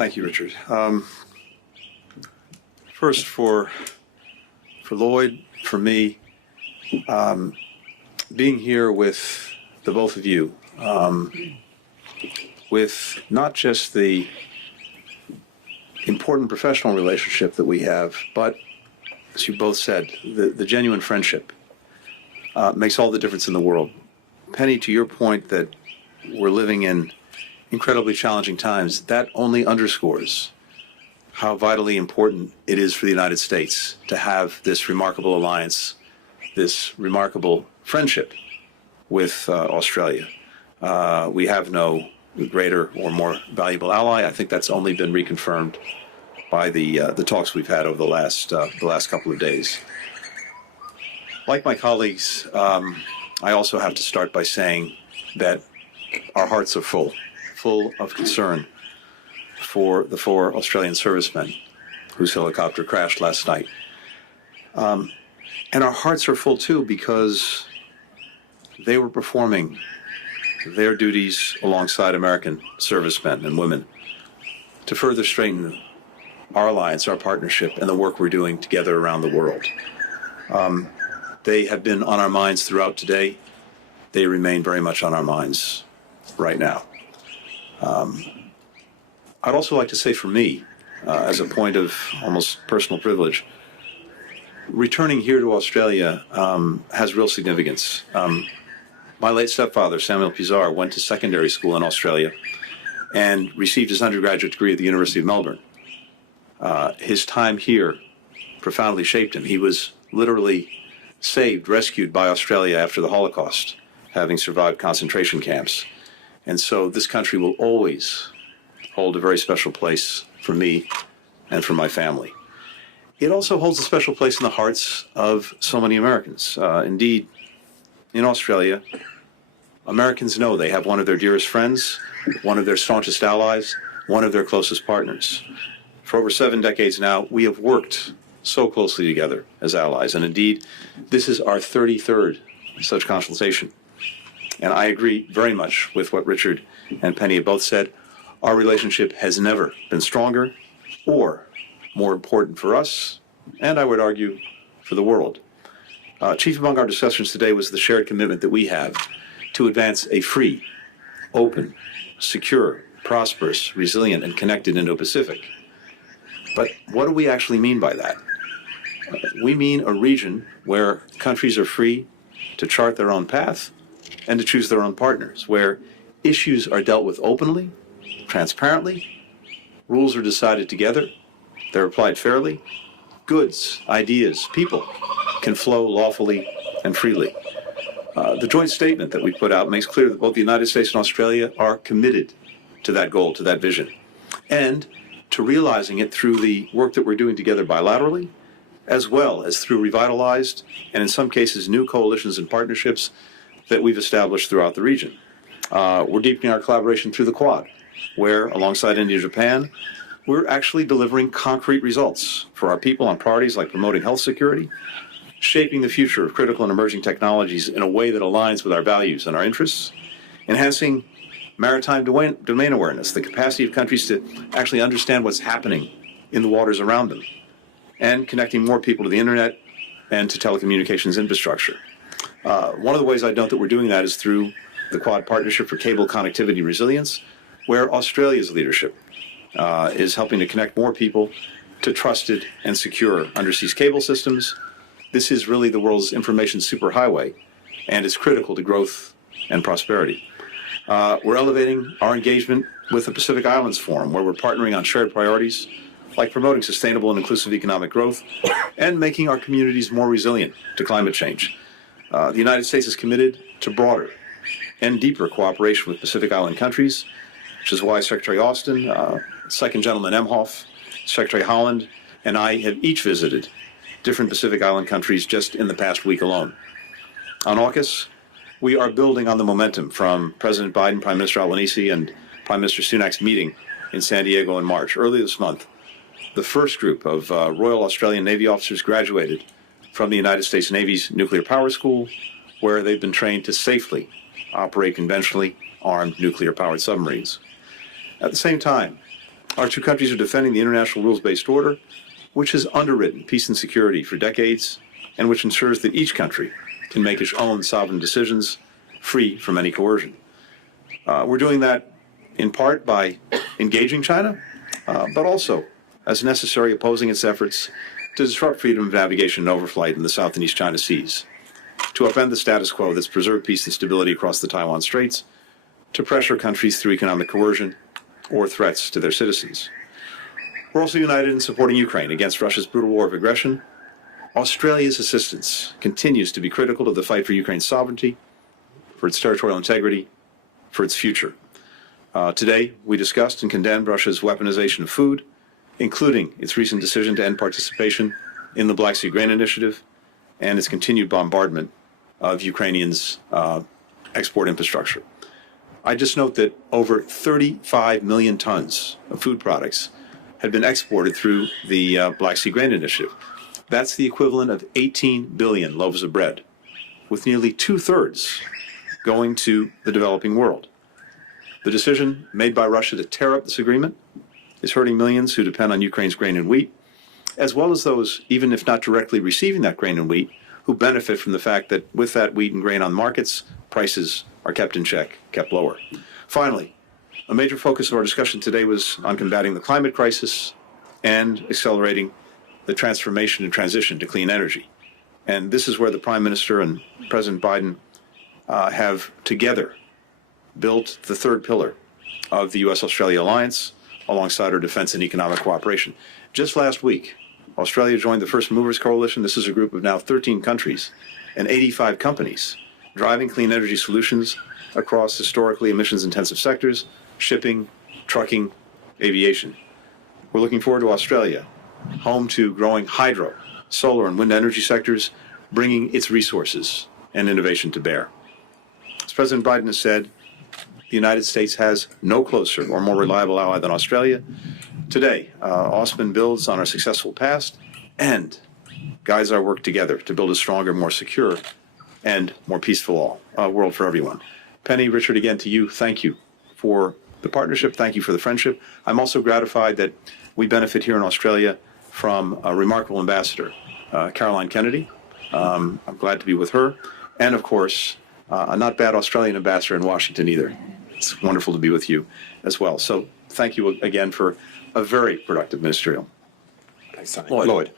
Thank you, Richard. First, for Lloyd, for me, being here with the both of you, with not just the important professional relationship that we have, but, as you both said, the genuine friendship makes all the difference in the world. Penny, to your point that we're living in incredibly challenging times, that only underscores how vitally important it is for the United States to have this remarkable alliance, this remarkable friendship with Australia. We have no greater or more valuable ally. I think that's only been reconfirmed by the talks we've had over the last couple of days. Like my colleagues, I also have to start by saying that our hearts are full of concern for the 4 Australian servicemen whose helicopter crashed last night. And our hearts are full, too, because they were performing their duties alongside American servicemen and women to further strengthen our alliance, our partnership, and the work we're doing together around the world. They have been on our minds throughout today. They remain very much on our minds right now. I'd also like to say for me, as a point of almost personal privilege, returning here to Australia has real significance. My late stepfather, Samuel Pizarro, went to secondary school in Australia and received his undergraduate degree at the University of Melbourne. His time here profoundly shaped him. He was literally rescued by Australia after the Holocaust, having survived concentration camps. And so this country will always hold a very special place for me and for my family. It also holds a special place in the hearts of so many Americans. Indeed, in Australia, Americans know they have one of their dearest friends, one of their staunchest allies, one of their closest partners. For over 7 decades now, we have worked so closely together as allies. And indeed, this is our 33rd such consultation. And I agree very much with what Richard and Penny have both said. Our relationship has never been stronger or more important for us, and I would argue for the world. Chief among our discussions today was the shared commitment that we have to advance a free, open, secure, prosperous, resilient, and connected Indo-Pacific. But what do we actually mean by that? We mean a region where countries are free to chart their own path and to choose their own partners, where issues are dealt with openly, transparently, rules are decided together, they're applied fairly, goods, ideas, people can flow lawfully and freely. The joint statement that we put out makes clear that both the United States and Australia are committed to that goal, to that vision, and to realizing it through the work that we're doing together bilaterally, as well as through revitalized and in some cases new coalitions and partnerships that we've established throughout the region. We're deepening our collaboration through the Quad, where, alongside India and Japan, we're actually delivering concrete results for our people on priorities like promoting health security, shaping the future of critical and emerging technologies in a way that aligns with our values and our interests, enhancing maritime domain awareness, the capacity of countries to actually understand what's happening in the waters around them, and connecting more people to the internet and to telecommunications infrastructure. One of the ways I note that we're doing that is through the Quad Partnership for Cable Connectivity Resilience, where Australia's leadership is helping to connect more people to trusted and secure undersea cable systems. This is really the world's information superhighway, and it's critical to growth and prosperity. We're elevating our engagement with the Pacific Islands Forum, where we're partnering on shared priorities like promoting sustainable and inclusive economic growth and making our communities more resilient to climate change. The United States is committed to broader and deeper cooperation with Pacific Island countries, which is why Secretary Austin, Second Gentleman Emhoff, Secretary Holland, and I have each visited different Pacific Island countries just in the past week alone. On AUKUS, we are building on the momentum from President Biden, Prime Minister Albanese, and Prime Minister Sunak's meeting in San Diego in March. Earlier this month, the first group of Royal Australian Navy officers graduated from the United States Navy's Nuclear Power School, where they've been trained to safely operate conventionally armed nuclear-powered submarines. At the same time, Our two countries are defending the international rules-based order, which has underwritten peace and security for decades, and which ensures that each country can make its own sovereign decisions free from any coercion. We're doing that in part by engaging China, but also, as necessary, opposing its efforts to disrupt freedom of navigation and overflight in the South and East China Seas, to upend the status quo that's preserved peace and stability across the Taiwan Straits, to pressure countries through economic coercion or threats to their citizens. We're also united in supporting Ukraine against Russia's brutal war of aggression. Australia's assistance continues to be critical to the fight for Ukraine's sovereignty, for its territorial integrity, for its future. Today, we discussed and condemned Russia's weaponization of food, including its recent decision to end participation in the Black Sea Grain Initiative and its continued bombardment of Ukrainians' export infrastructure. I just note that over 35 million tons of food products had been exported through the Black Sea Grain Initiative. That's the equivalent of 18 billion loaves of bread, with nearly two-thirds going to the developing world. The decision made by Russia to tear up this agreement is hurting millions who depend on Ukraine's grain and wheat, as well as those, even if not directly receiving that grain and wheat, who benefit from the fact that with that wheat and grain on markets, prices are kept in check, kept lower. Finally, a major focus of our discussion today was on combating the climate crisis and accelerating the transformation and transition to clean energy. And this is where the Prime Minister and President Biden have together built the third pillar of the U.S.-Australia alliance alongside our defense and economic cooperation. Just last week, Australia joined the First Movers Coalition. This is a group of now 13 countries and 85 companies driving clean energy solutions across historically emissions-intensive sectors, shipping, trucking, aviation. We're looking forward to Australia, home to growing hydro, solar, and wind energy sectors, bringing its resources and innovation to bear. As President Biden has said, the United States has no closer or more reliable ally than Australia. Today, Osman builds on our successful past and guides our work together to build a stronger, more secure, and more peaceful world for everyone. Penny, Richard, again to you, thank you for the partnership. Thank you for the friendship. I'm also gratified that we benefit here in Australia from a remarkable ambassador, Caroline Kennedy. I'm glad to be with her. And of course, a not bad Australian ambassador in Washington either. It's wonderful to be with you as well. So thank you again for a very productive ministerial. Lloyd.